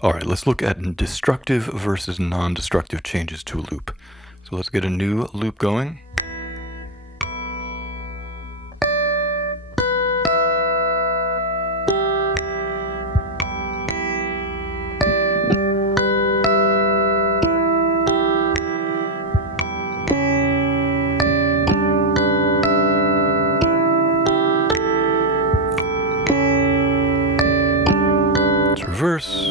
Alright, let's look at destructive versus non-destructive changes to a loop. So let's get a new loop going. Let's reverse.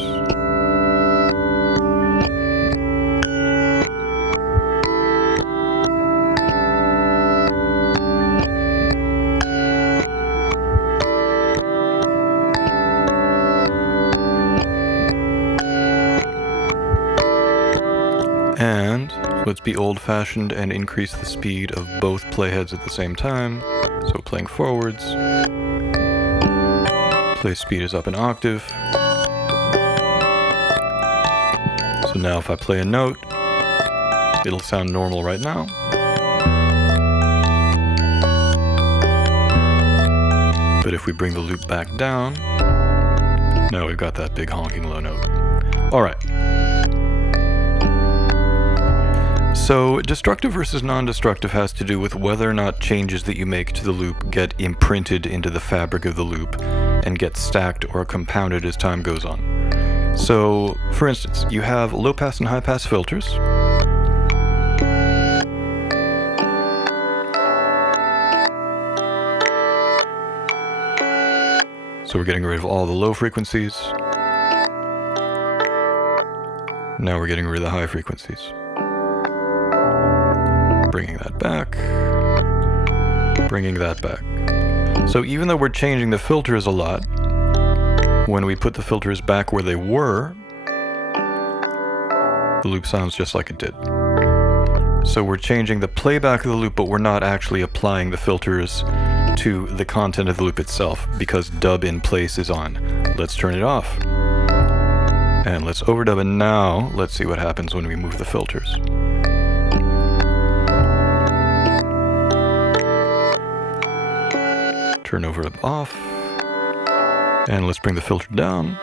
And let's be old-fashioned and increase the speed of both playheads at the same time. So playing forwards, play speed is up an octave. So now if I play a note, it'll sound normal right now. But if we bring the loop back down, now we've got that big honking low note. Alright. So destructive versus non-destructive has to do with whether or not changes that you make to the loop get imprinted into the fabric of the loop and get stacked or compounded as time goes on. So, for instance, you have low-pass and high-pass filters. So we're getting rid of all the low frequencies. Now we're getting rid of the high frequencies. Bringing that back. Bringing that back. So even though we're changing the filters a lot, when we put the filters back where they were, the loop sounds just like it did. So we're changing the playback of the loop, but we're not actually applying the filters to the content of the loop itself because dub in place is on. Let's turn it off. And let's overdub, and now let's see what happens when we move the filters. Turn overdub off. And let's bring the filter down.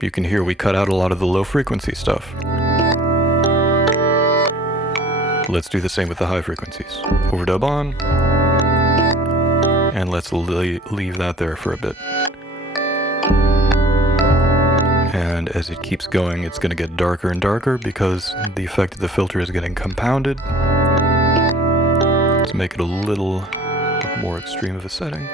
You can hear we cut out a lot of the low frequency stuff. Let's do the same with the high frequencies. Overdub on. And let's leave that there for a bit. And as it keeps going, it's going to get darker and darker because the effect of the filter is getting compounded. Let's make it a little more extreme of a setting.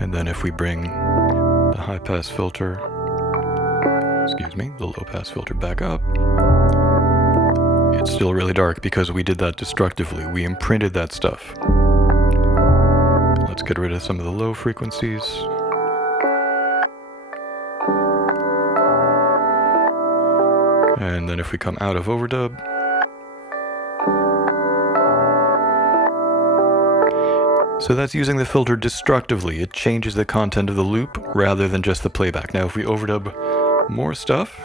And then if we bring the high-pass filter, the low-pass filter back up, it's still really dark because we did that destructively. We imprinted that stuff. Let's get rid of some of the low frequencies. And then if we come out of overdub, so that's using the filter destructively. It changes the content of the loop rather than just the playback. Now if we overdub more stuff,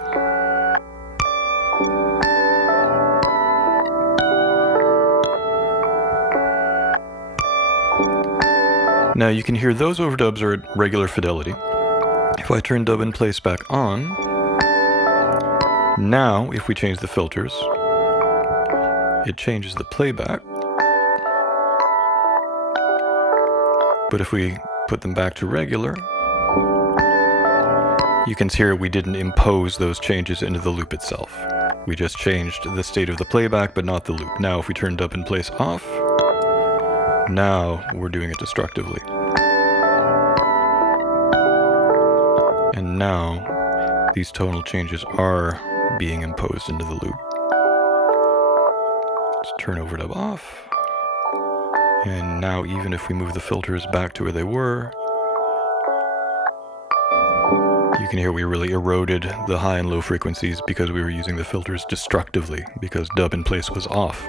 now you can hear those overdubs are at regular fidelity. If I turn dub in place back on, now if we change the filters, it changes the playback. But if we put them back to regular, you can hear we didn't impose those changes into the loop itself. We just changed the state of the playback, but not the loop. Now if we turn dub in place off, now we're doing it destructively. And now these tonal changes are being imposed into the loop. Let's turn overdub off. And now even if we move the filters back to where they were, you can hear we really eroded the high and low frequencies because we were using the filters destructively because dub in place was off.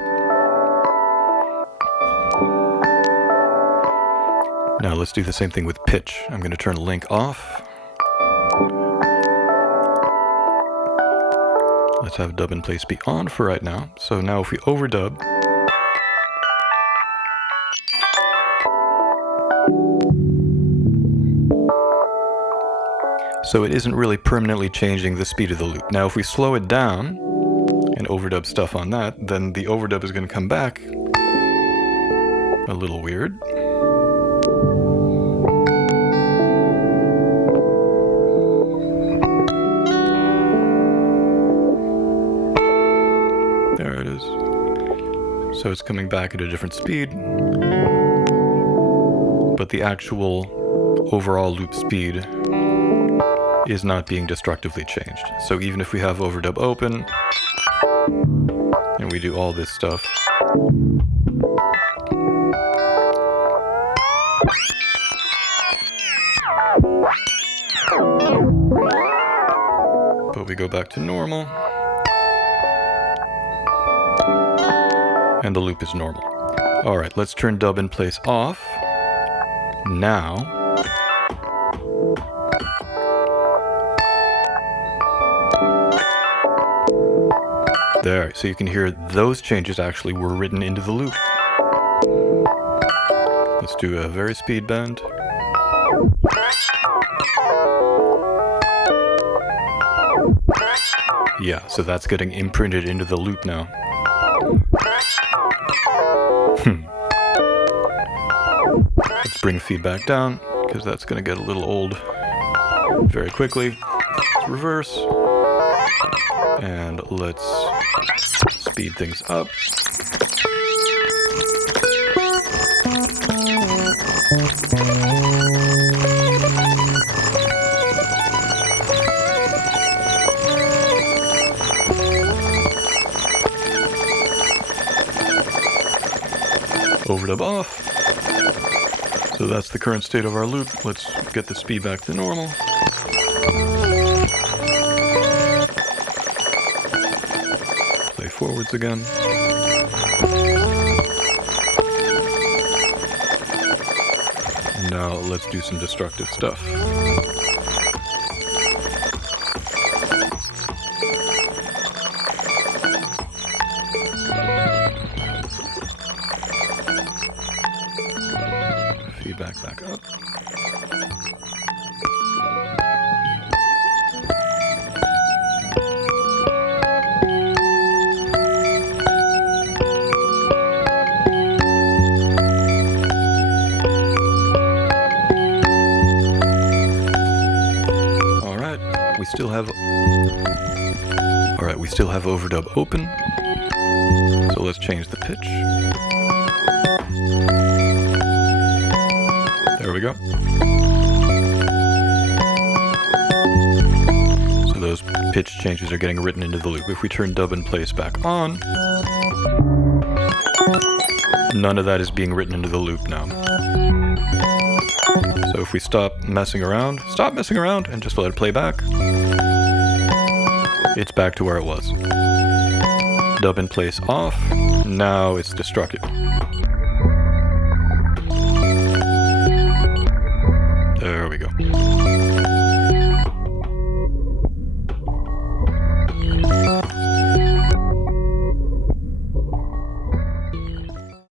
Now let's do the same thing with pitch. I'm going to turn link off. let's have dub in place be on for right now. So now if we overdub, so it isn't really permanently changing the speed of the loop. Now if we slow it down and overdub stuff on that, then the overdub is going to come back a little weird. There it is. So it's coming back at a different speed, but the actual overall loop speed is not being destructively changed. So even if we have overdub open and we do all this stuff, but we go back to normal, and the loop is normal. All right, let's turn dub in place off. Now, there, so you can hear those changes actually were written into the loop. Let's do a very speed bend. Yeah, so that's getting imprinted into the loop now. Let's bring feedback down, because that's going to get a little old very quickly. Let's reverse. And let's speed things up. Overdub off. So that's the current state of our loop. Let's get the speed back to normal. Play forwards again. And now let's do some destructive stuff. Feedback back up. We still have overdub open, so let's change the pitch. There we go. So those pitch changes are getting written into the loop. If we turn dub in place back on, none of that is being written into the loop now. So if we stop messing around, and just let it play back, it's back to where it was. Dub in place off, now it's destructive.